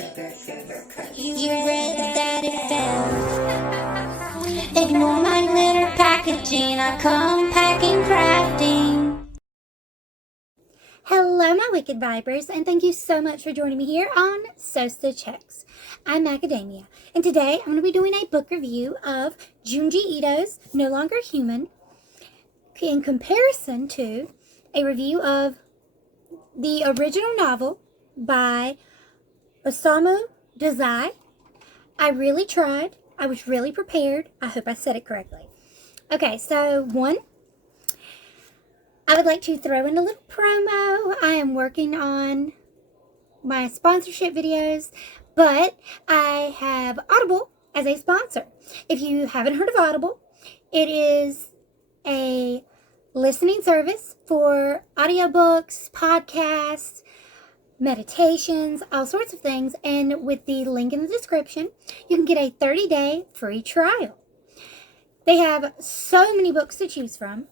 You read that it fell. Ignore my glitter packaging. I come packing, crafting. Hello, my wicked vibers, and thank you so much for joining me here on Sosa Checks. I'm Macadamia, and today I'm going to be doing a book review of Junji Ito's No Longer Human in comparison to a review of the original novel by Osamu Dazai. I really tried. I was really prepared. I hope I said it correctly. Okay, so I would like to throw in a little promo. I am working on my sponsorship videos, but I have Audible as a sponsor. If you haven't heard of Audible, it is a listening service for audiobooks, podcasts, meditations, all sorts of things. And with the link in the description, you can get a 30-day free trial. They have so many books to choose from.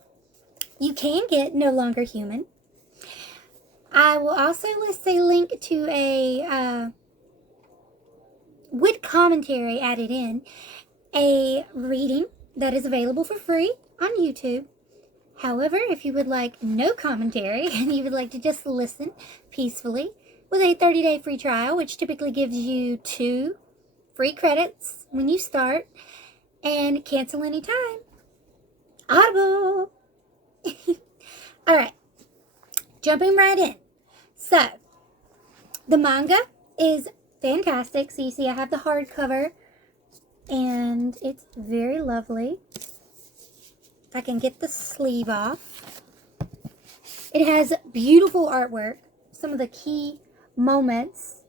You can get No Longer Human. I will also list a link to a, with commentary added in, a reading that is available for free on YouTube. However, if you would like no commentary and you would like to just listen peacefully with a 30-day free trial, which typically gives you 2 free credits when you start and cancel anytime, Audible! Alright, jumping right in. So, the manga is fantastic. So you see I have the hardcover, and it's very lovely. If I can get the sleeve off. It has beautiful artwork. Some of the key moments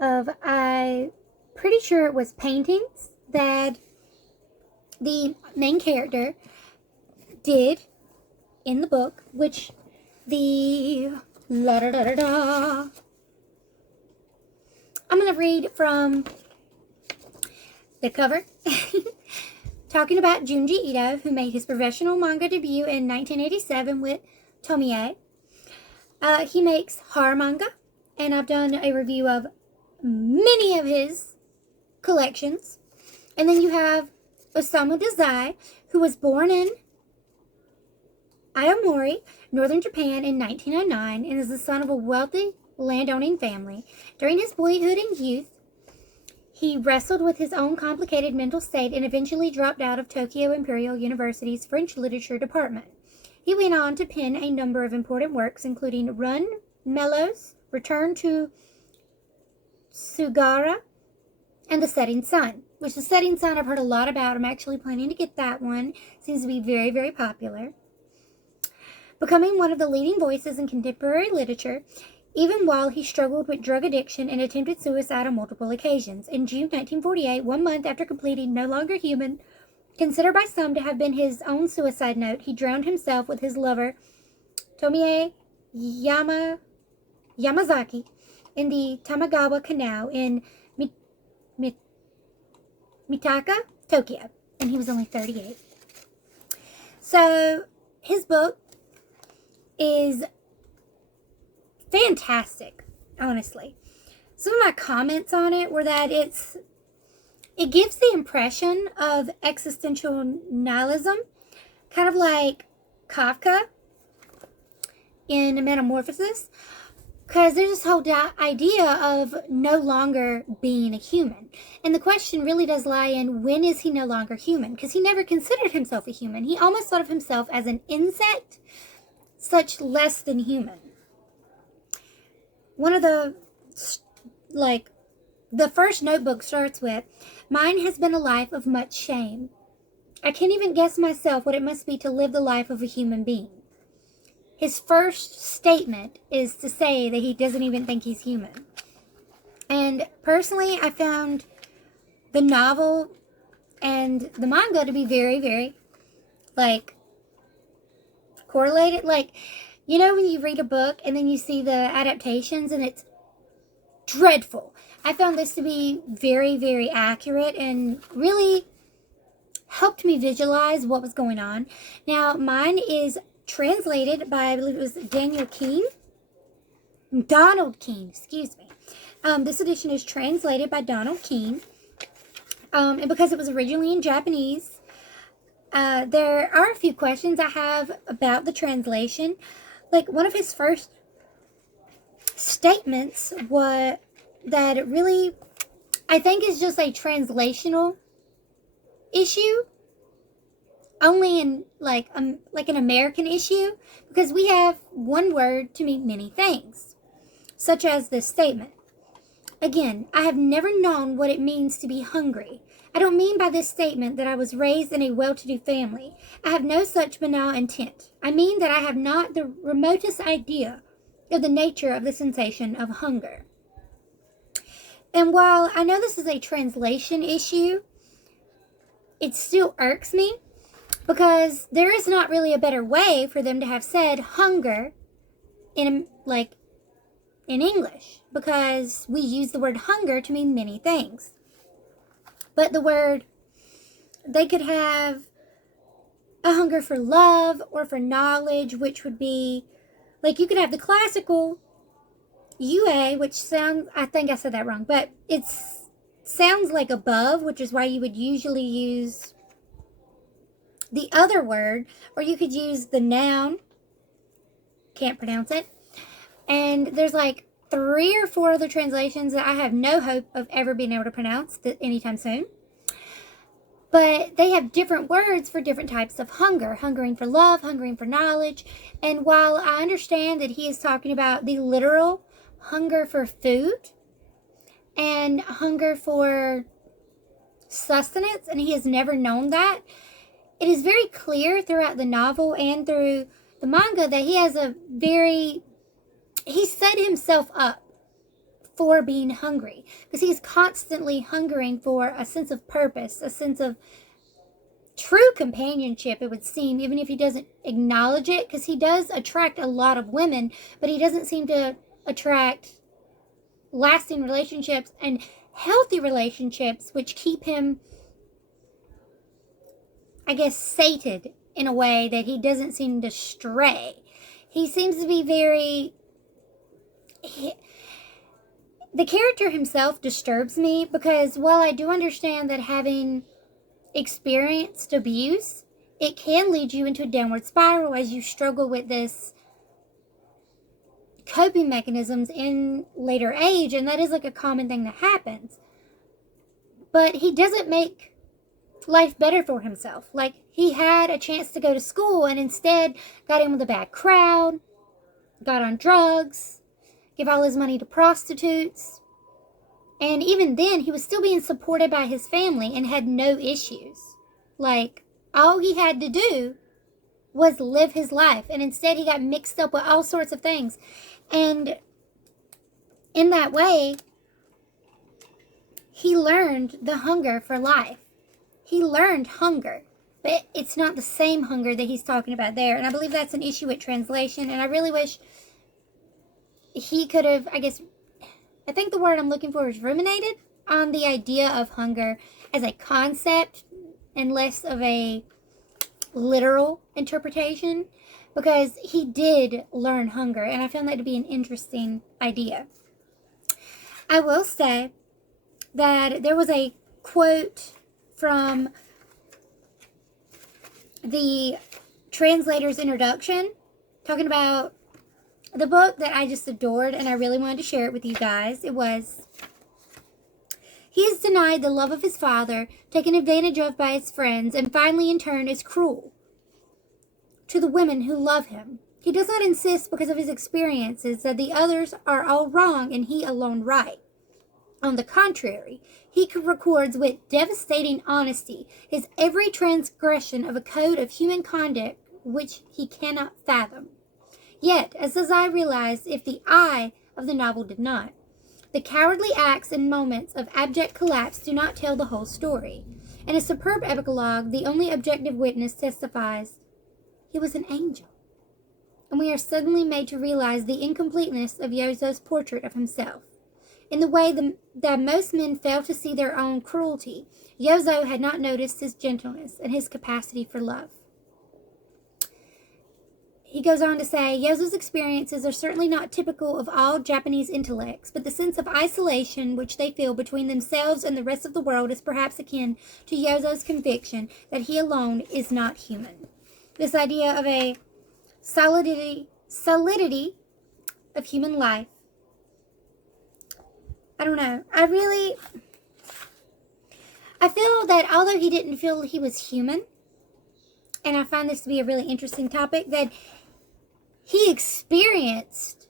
of, I'm pretty sure it was paintings that the main character did in the book, which I'm going to read from the cover. Talking about Junji Ito, who made his professional manga debut in 1987 with Tomie. He makes horror manga, and I've done a review of many of his collections. And then you have Osamu Dazai, who was born in Aomori, northern Japan in 1909, and is the son of a wealthy landowning family. During his boyhood and youth, he wrestled with his own complicated mental state and eventually dropped out of Tokyo Imperial University's French literature department. He went on to pen a number of important works, including Run Mellows, Return to Sugara, and The Setting Sun, which The Setting Sun I've heard a lot about. I'm actually planning to get that one. Seems to be very, very popular. Becoming one of the leading voices in contemporary literature, even while he struggled with drug addiction and attempted suicide on multiple occasions. In June 1948, 1 month after completing No Longer Human, considered by some to have been his own suicide note, he drowned himself with his lover, Tomie Yamazaki, in the Tamagawa Canal in Mitaka, Tokyo, and he was only 38. So, his book is fantastic, honestly. Some of my comments on it were that it gives the impression of existential nihilism, kind of like Kafka in Metamorphosis, because there's this whole idea of no longer being a human. And the question really does lie in, when is he no longer human? Because he never considered himself a human. He almost thought of himself as an insect, such less than human. One of the first notebook starts with, "Mine has been a life of much shame. I can't even guess myself what it must be to live the life of a human being." His first statement is to say that he doesn't even think he's human. And personally, I found the novel and the manga to be very, very, correlated. You know when you read a book and then you see the adaptations and it's dreadful. I found this to be very, very accurate and really helped me visualize what was going on. Now, mine is translated by, I believe it was Daniel Keene. Donald Keene, excuse me. This edition is translated by Donald Keene. And because it was originally in Japanese, there are a few questions I have about the translation. Like, one of his first statements was that it really, I think, is just a translational issue, only in like an American issue, because we have one word to mean many things, such as this statement. Again, I have never known what it means to be hungry. I don't mean by this statement that I was raised in a well-to-do family. I have no such banal intent. I mean that I have not the remotest idea of the nature of the sensation of hunger. And while I know this is a translation issue, it still irks me, because there is not really a better way for them to have said hunger in English, because we use the word hunger to mean many things. But they could have a hunger for love or for knowledge, which would be, like, you could have the classical UA, which sounds, I think I said that wrong, but it sounds like above, which is why you would usually use the other word, or you could use the noun, can't pronounce it. And there's like 3 or 4 other translations that I have no hope of ever being able to pronounce anytime soon. But they have different words for different types of hunger. Hungering for love, hungering for knowledge. And while I understand that he is talking about the literal hunger for food and hunger for sustenance, and he has never known that, it is very clear throughout the novel and through the manga that he set himself up for being hungry, because he's constantly hungering for a sense of purpose, a sense of true companionship, it would seem, even if he doesn't acknowledge it, because he does attract a lot of women, but he doesn't seem to attract lasting relationships and healthy relationships, which keep him, I guess, sated in a way that he doesn't seem to stray. He seems to be the character himself disturbs me, because while I do understand that having experienced abuse, it can lead you into a downward spiral as you struggle with this coping mechanisms in later age, and that is like a common thing that happens. But he doesn't make life better for himself. Like, he had a chance to go to school and instead got in with a bad crowd, got on drugs, give all his money to prostitutes, and even then he was still being supported by his family and had no issues. Like, all he had to do was live his life, and instead he got mixed up with all sorts of things. And in that way, he learned the hunger for life. He learned hunger, but it's not the same hunger that he's talking about there. And I believe that's an issue with translation, and I really wish he could have, I think the word I'm looking for is ruminated on the idea of hunger as a concept and less of a literal interpretation, because he did learn hunger, and I found that to be an interesting idea. I will say that there was a quote from the translator's introduction talking about the book that I just adored, and I really wanted to share it with you guys. It was, he is denied the love of his father, taken advantage of by his friends, and finally in turn is cruel to the women who love him. He does not insist because of his experiences that the others are all wrong and he alone right. On the contrary, he records with devastating honesty his every transgression of a code of human conduct which he cannot fathom. Yet, as Dazai realized if the I of the novel did not, the cowardly acts and moments of abject collapse do not tell the whole story. In a superb epilogue, the only objective witness testifies, he was an angel. And we are suddenly made to realize the incompleteness of Yozo's portrait of himself. In the way that most men fail to see their own cruelty, Yozo had not noticed his gentleness and his capacity for love. he goes on to say, Yozo's experiences are certainly not typical of all Japanese intellects, but the sense of isolation which they feel between themselves and the rest of the world is perhaps akin to Yozo's conviction that he alone is not human. This idea of a solidity of human life. I don't know. I feel that although he didn't feel he was human, and I find this to be a really interesting topic, that he experienced,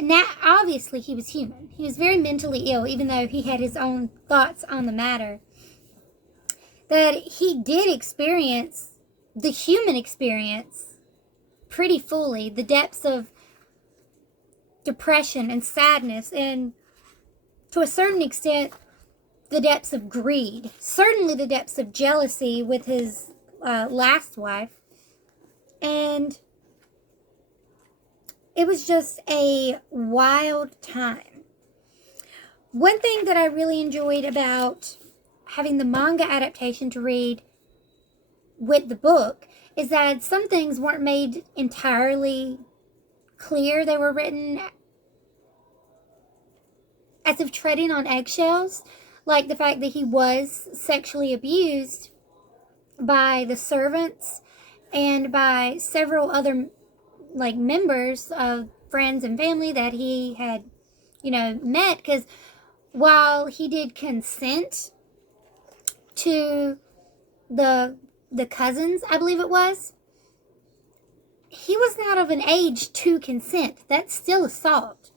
now obviously he was human. He was very mentally ill, even though he had his own thoughts on the matter. That he did experience the human experience pretty fully, the depths of depression and sadness, and to a certain extent, the depths of greed. Certainly the depths of jealousy with his last wife. And it was just a wild time. One thing that I really enjoyed about having the manga adaptation to read with the book is that some things weren't made entirely clear. They were written as if treading on eggshells, like the fact that he was sexually abused by the servants and by several other members of friends and family that he had, met. Because while he did consent to the cousins, I believe it was, he was not of an age to consent. That's still assault.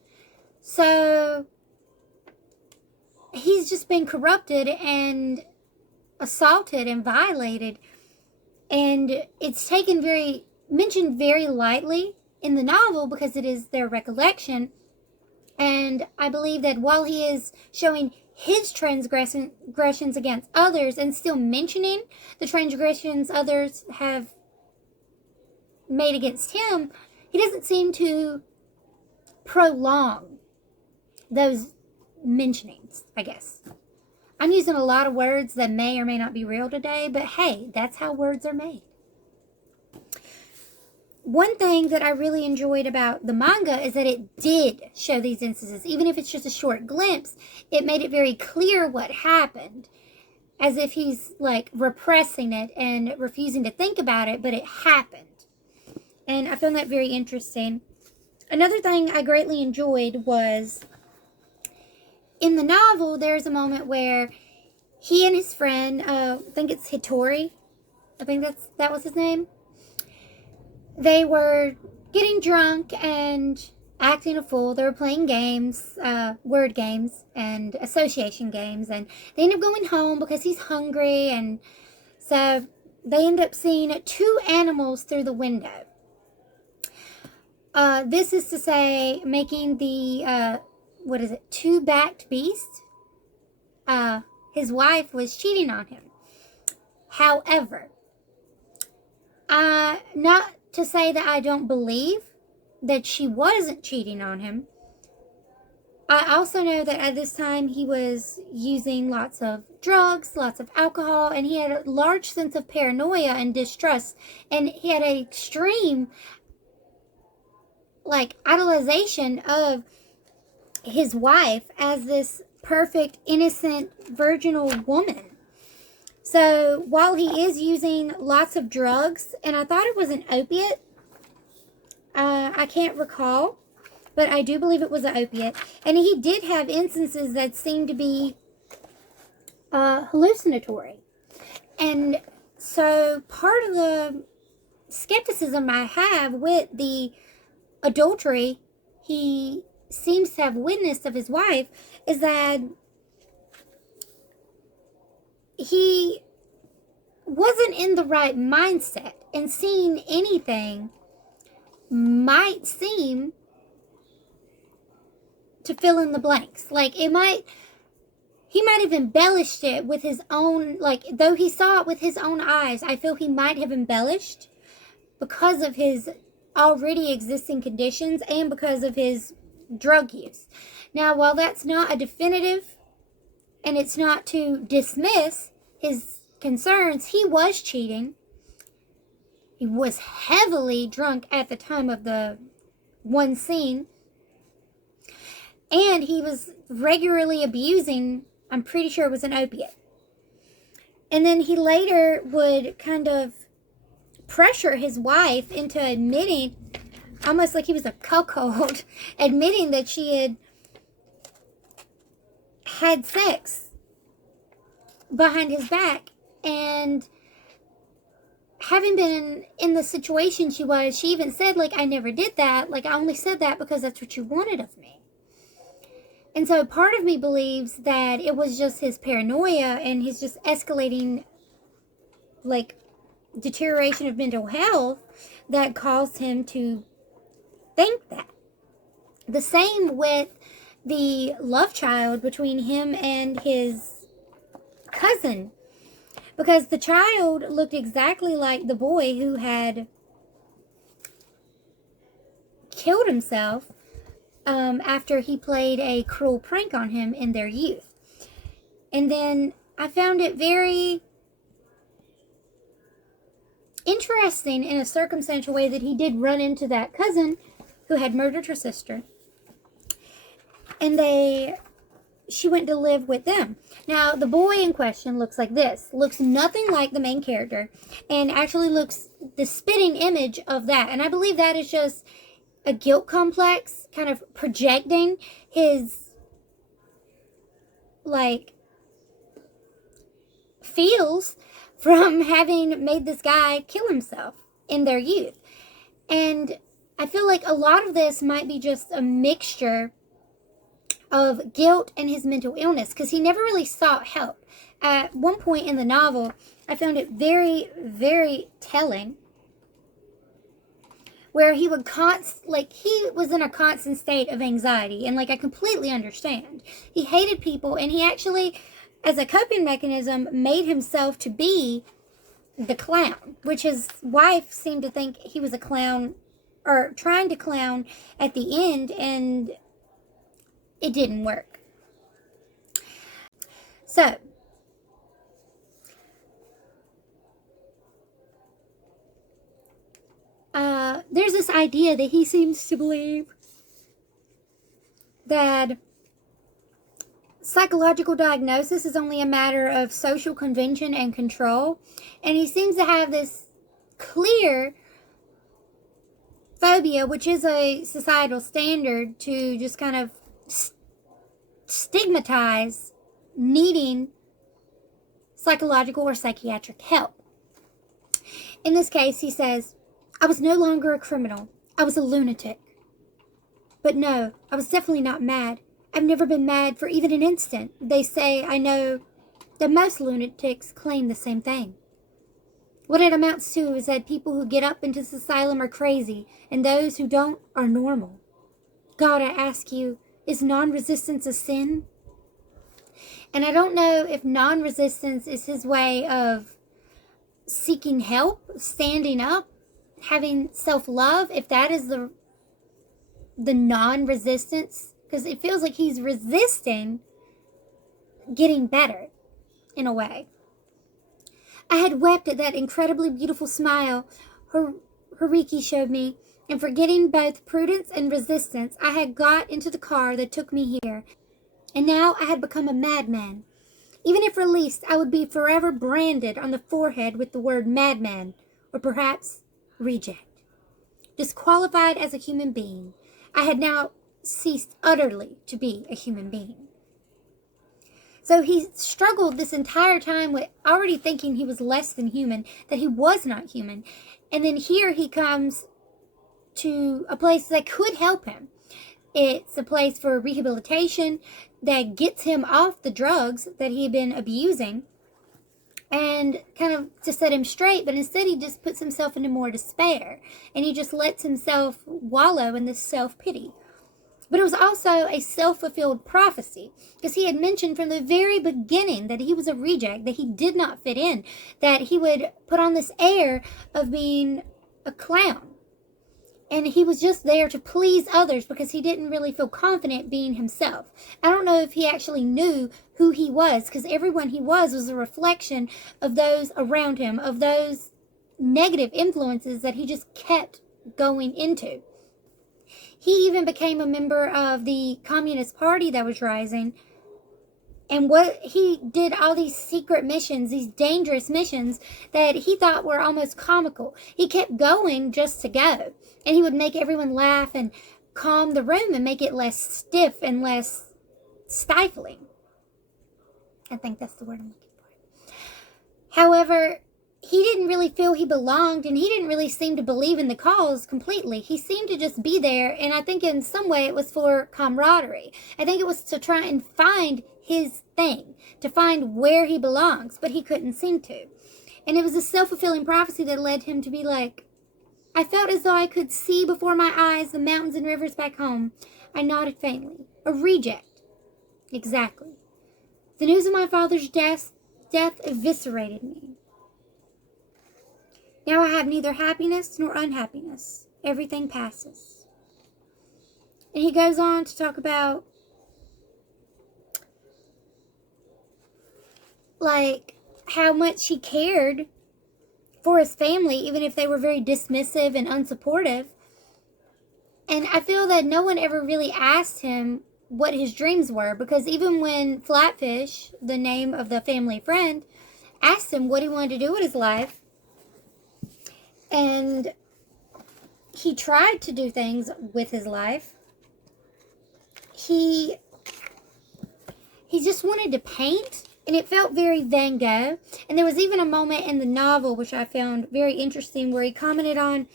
So he's just been corrupted and assaulted and violated, and it's mentioned very lightly in the novel because it is their recollection. And I believe that while he is showing his transgressions against others and still mentioning the transgressions others have made against him, he doesn't seem to prolong those mentionings, I guess. I'm using a lot of words that may or may not be real today, but hey, that's how words are made. One thing that I really enjoyed about the manga is that it did show these instances. Even if it's just a short glimpse, it made it very clear what happened. As if he's repressing it and refusing to think about it, but it happened. And I found that very interesting. Another thing I greatly enjoyed was, in the novel, there's a moment where he and his friend, I think it's Hitori, I think that was his name, they were getting drunk and acting a fool. They were playing games, word games and association games, and they end up going home because he's hungry, and so they end up seeing two animals through the window. This is to say, making the two-backed beast. His wife was cheating on him. However, not to say that I don't believe that she wasn't cheating on him. I also know that at this time he was using lots of drugs, lots of alcohol, and he had a large sense of paranoia and distrust, and he had an extreme idolization of his wife as this perfect, innocent, virginal woman. So while he is using lots of drugs, and I thought it was an opiate, I can't recall, but I do believe it was an opiate, and he did have instances that seemed to be hallucinatory. And so part of the skepticism I have with the adultery he seems to have witnessed of his wife is that he wasn't in the right mindset, and seeing anything might seem to fill in the blanks. He might have embellished it with his own, though he saw it with his own eyes, I feel he might have embellished because of his already existing conditions and because of his drug use. Now, while that's not a definitive, and it's not to dismiss his concerns, he was cheating. He was heavily drunk at the time of the one scene. And he was regularly abusing, I'm pretty sure it was an opiate. And then he later would kind of pressure his wife into admitting, almost like he was a cuckold, admitting that she had had sex behind his back. And having been in the situation she was, she even said, like, I never did that. Like, I only said that because that's what you wanted of me. And so part of me believes that it was just his paranoia and his just escalating, like, deterioration of mental health that caused him to think that. The same with the love child between him and his cousin. Because the child looked exactly like the boy who had killed himself after he played a cruel prank on him in their youth. And then I found it very interesting in a circumstantial way that he did run into that cousin who had murdered her sister. And she went to live with them. Now, the boy in question looks like this. Looks nothing like the main character. And actually looks the spitting image of that. And I believe that is just a guilt complex, kind of projecting his, like, feels from having made this guy kill himself in their youth. And I feel like a lot of this might be just a mixture of guilt and his mental illness, because he never really sought help. At one point in the novel, I found it very, very telling, where he would he was in a constant state of anxiety, and like I completely understand. He hated people, and he actually, as a coping mechanism, made himself to be the clown, which his wife seemed to think he was a clown, or trying to clown at the end, and it didn't work. So, there's this idea that he seems to believe that psychological diagnosis is only a matter of social convention and control. And he seems to have this clear phobia, which is a societal standard, to just kind of stigmatize needing psychological or psychiatric help. In this case, he says, I was no longer a criminal. I was a lunatic. But no, I was definitely not mad. I've never been mad for even an instant. They say, I know, that most lunatics claim the same thing. What it amounts to is that people who get up into this asylum are crazy, and those who don't are normal. God, I ask you, is non-resistance a sin? And I don't know if non-resistance is his way of seeking help, standing up, having self-love, if that is the non-resistance, because it feels like he's resisting getting better in a way. I had wept at that incredibly beautiful smile Hariki showed me, and forgetting both prudence and resistance, I had got into the car that took me here, and now I had become a madman. Even if released, I would be forever branded on the forehead with the word madman, or perhaps reject. Disqualified as a human being, I had now ceased utterly to be a human being. So he struggled this entire time with already thinking he was less than human, that he was not human. And then here he comes to a place that could help him. It's a place for rehabilitation that gets him off the drugs that he had been abusing and kind of to set him straight, but instead he just puts himself into more despair, and he just lets himself wallow in this self-pity. But it was also a self-fulfilled prophecy, because he had mentioned from the very beginning that he was a reject, that he did not fit in, that he would put on this air of being a clown. And he was just there to please others because he didn't really feel confident being himself. I don't know if he actually knew who he was, because everyone he was a reflection of those around him, of those negative influences that he just kept going into. He even became a member of the Communist Party that was rising. And what he did, all these secret missions, these dangerous missions that he thought were almost comical. He kept going just to go. And he would make everyone laugh and calm the room and make it less stiff and less stifling. I think that's the word I'm looking for. However, he didn't really feel he belonged, and he didn't really seem to believe in the cause completely. He seemed to just be there, and I think in some way it was for camaraderie. I think it was to try and find his thing, to find where he belongs, but he couldn't seem to. And it was a self-fulfilling prophecy that led him to be like, I felt as though I could see before my eyes the mountains and rivers back home. I nodded faintly. A reject. Exactly. The news of my father's death eviscerated me. Now I have neither happiness nor unhappiness. Everything passes. And he goes on to talk about, like, how much he cared for his family, even if they were very dismissive and unsupportive. And I feel that no one ever really asked him what his dreams were, because even when Flatfish, the name of the family friend, asked him what he wanted to do with his life, and he tried to do things with his life, he just wanted to paint, and it felt very Van Gogh. And there was even a moment in the novel, which I found very interesting, where he commented on,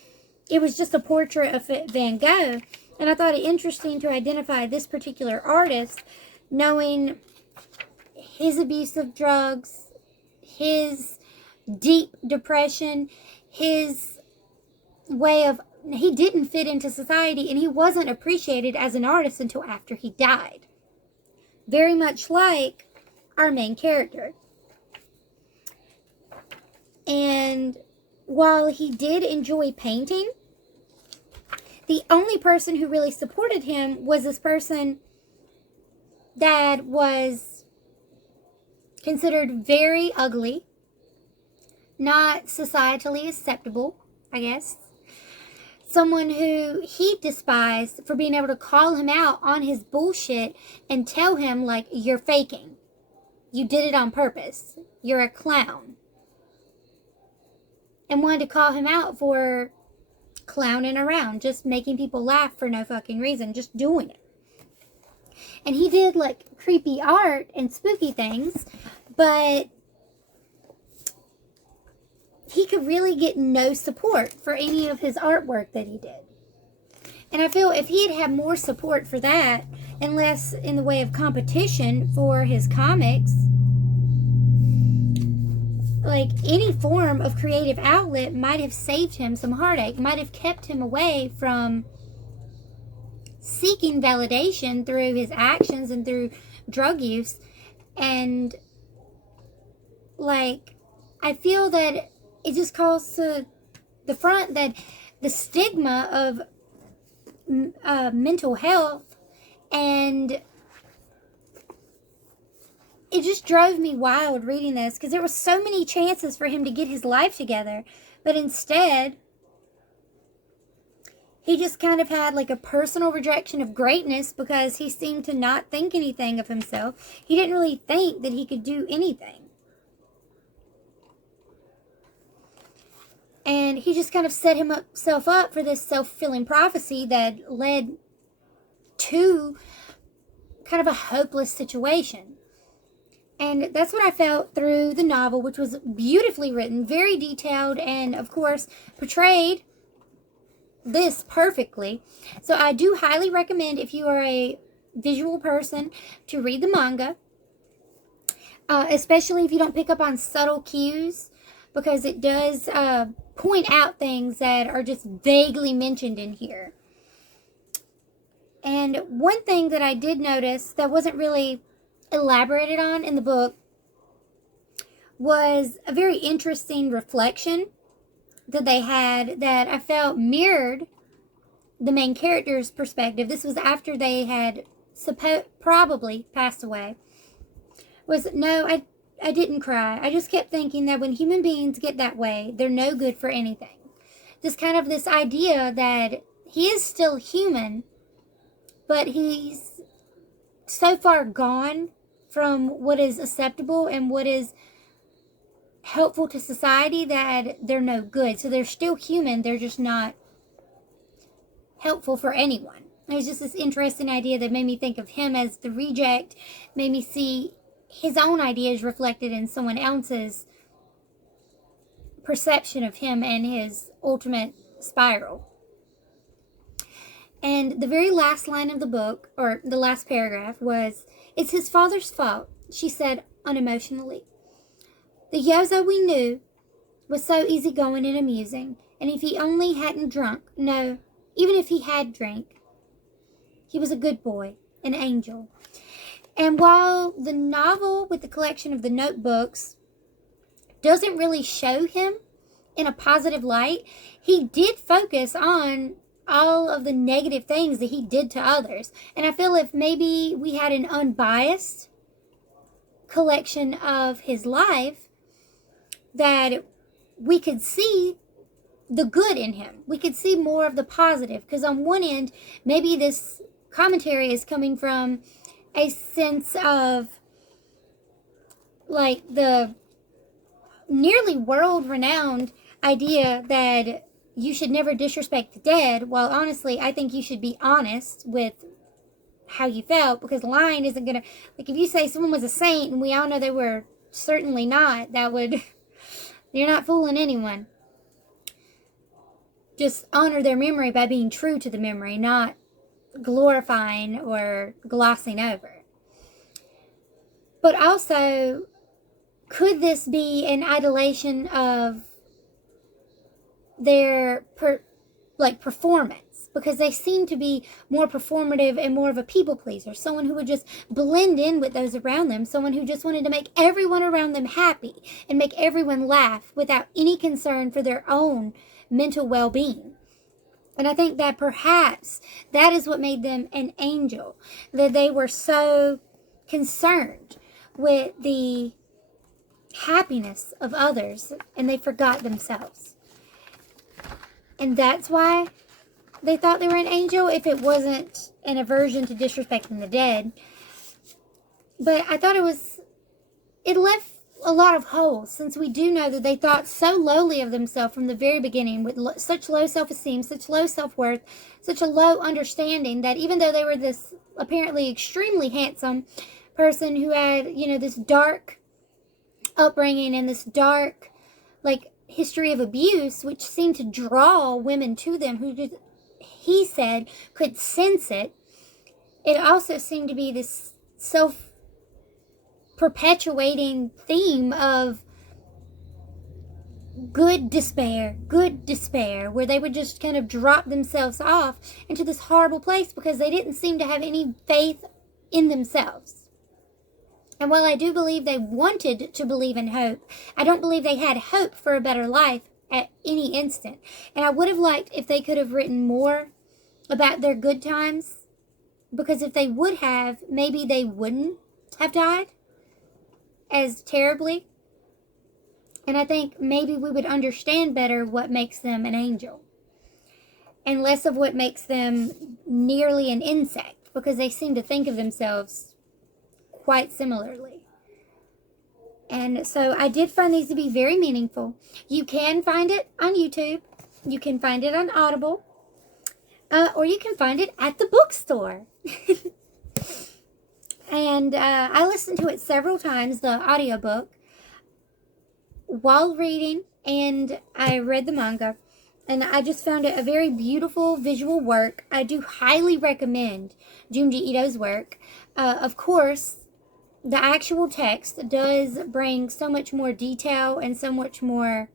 it was just a portrait of Van Gogh. And I thought it interesting to identify this particular artist, knowing his abuse of drugs, his deep depression, his way of, he didn't fit into society, and he wasn't appreciated as an artist until after he died. Very much like our main character. And while he did enjoy painting, the only person who really supported him was this person that was considered very ugly, not societally acceptable, I guess. Someone who he despised for being able to call him out on his bullshit and tell him, like, you're faking. You did it on purpose. You're a clown. And wanted to call him out for clowning around, just making people laugh for no fucking reason, just doing it. And he did, like, creepy art and spooky things, but he could really get no support for any of his artwork that he did. And I feel if he had had more support for that, and less in the way of competition for his comics, like, any form of creative outlet might have saved him some heartache, might have kept him away from seeking validation through his actions and through drug use. And, like, I feel that it just calls to the front that the stigma of mental health, and it just drove me wild reading this, because there were so many chances for him to get his life together, but instead he just kind of had like a personal rejection of greatness, because he seemed to not think anything of himself. He didn't really think that he could do anything. And he just kind of set himself up for this self-fulfilling prophecy that led to kind of a hopeless situation. And that's what I felt through the novel, which was beautifully written, very detailed, and of course portrayed this perfectly. So I do highly recommend, if you are a visual person, to read the manga, especially if you don't pick up on subtle cues, because it does point out things that are just vaguely mentioned in here. And one thing that I did notice that wasn't really elaborated on in the book was a very interesting reflection that they had that I felt mirrored the main character's perspective. This was after they had probably passed away. I didn't cry. I just kept thinking that when human beings get that way, they're no good for anything. Just kind of this idea that he is still human, but he's so far gone from what is acceptable and what is helpful to society that they're no good. So they're still human, they're just not helpful for anyone. It was just this interesting idea that made me think of him as the reject, made me see his own ideas reflected in someone else's perception of him and his ultimate spiral. And the very last line of the book, or the last paragraph, was, "It's his father's fault," she said unemotionally. "The Yozo we knew was so easygoing and amusing, and if he only hadn't drunk, no, even if he had drank, he was a good boy, an angel." And while the novel with the collection of the notebooks doesn't really show him in a positive light, he did focus on all of the negative things that he did to others. And I feel if maybe we had an unbiased collection of his life, that we could see the good in him. We could see more of the positive. Because on one end, maybe this commentary is coming from a sense of like the nearly world-renowned idea that you should never disrespect the dead, while honestly, I think you should be honest with how you felt, because lying isn't gonna, like, if you say someone was a saint and we all know they were certainly not, that would, you're not fooling anyone. Just honor their memory by being true to the memory, not glorifying or glossing over. But also, could this be an idolation of their performance? Because they seem to be more performative and more of a people pleaser, someone who would just blend in with those around them, someone who just wanted to make everyone around them happy and make everyone laugh without any concern for their own mental well-being. And I think that perhaps that is what made them an angel, that they were so concerned with the happiness of others and they forgot themselves. And that's why they thought they were an angel, if it wasn't an aversion to disrespecting the dead. But I thought it left a lot of holes, since we do know that they thought so lowly of themselves from the very beginning, with such low self-esteem, such low self-worth, such a low understanding, that even though they were this apparently extremely handsome person who had, this dark upbringing and this dark, history of abuse, which seemed to draw women to them who just, he said, could sense it. It also seemed to be this self-perpetuating theme of good despair, where they would just kind of drop themselves off into this horrible place because they didn't seem to have any faith in themselves. And while I do believe they wanted to believe in hope, I don't believe they had hope for a better life at any instant. And I would have liked if they could have written more about their good times, because if they would have, maybe they wouldn't have died as terribly. And I think maybe we would understand better what makes them an angel, and less of what makes them nearly an insect, because they seem to think of themselves quite similarly. And so I did find these to be very meaningful. You can find it on YouTube. You can find it on Audible. Or you can find it at the bookstore. And I listened to it several times, the audiobook, while reading, and I read the manga. And I just found it a very beautiful visual work. I do highly recommend Junji Ito's work. Of course, the actual text does bring so much more detail and so much more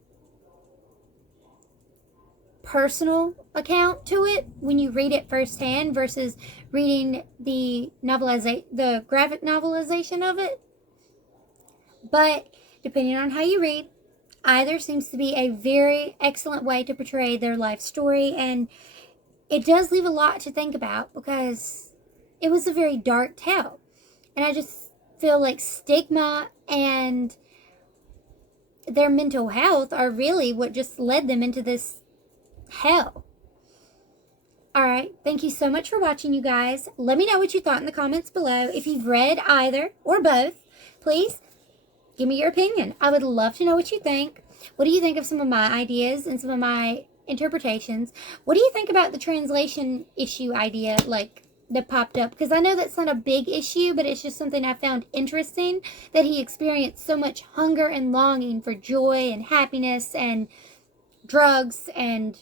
personal account to it when you read it firsthand versus reading the graphic novelization of it. But depending on how you read, either seems to be a very excellent way to portray their life story, and it does leave a lot to think about because it was a very dark tale. And I just feel like stigma and their mental health are really what just led them into this hell. Alright, thank you so much for watching, you guys. Let me know what you thought in the comments below. If you've read either or both, please give me your opinion. I would love to know what you think. What do you think of some of my ideas and some of my interpretations? What do you think about the translation issue idea, like, that popped up? Because I know that's not a big issue, but it's just something I found interesting, that he experienced so much hunger and longing for joy and happiness and drugs and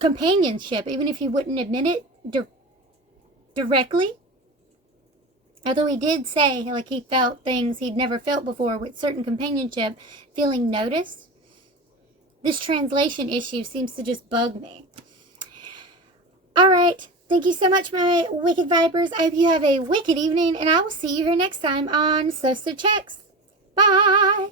companionship, even if he wouldn't admit it directly. Although he did say, like, he felt things he'd never felt before with certain companionship, feeling noticed. This translation issue seems to just bug me. Alright, thank you so much, my wicked vipers. I hope you have a wicked evening, and I will see you here next time on So Checks. Bye!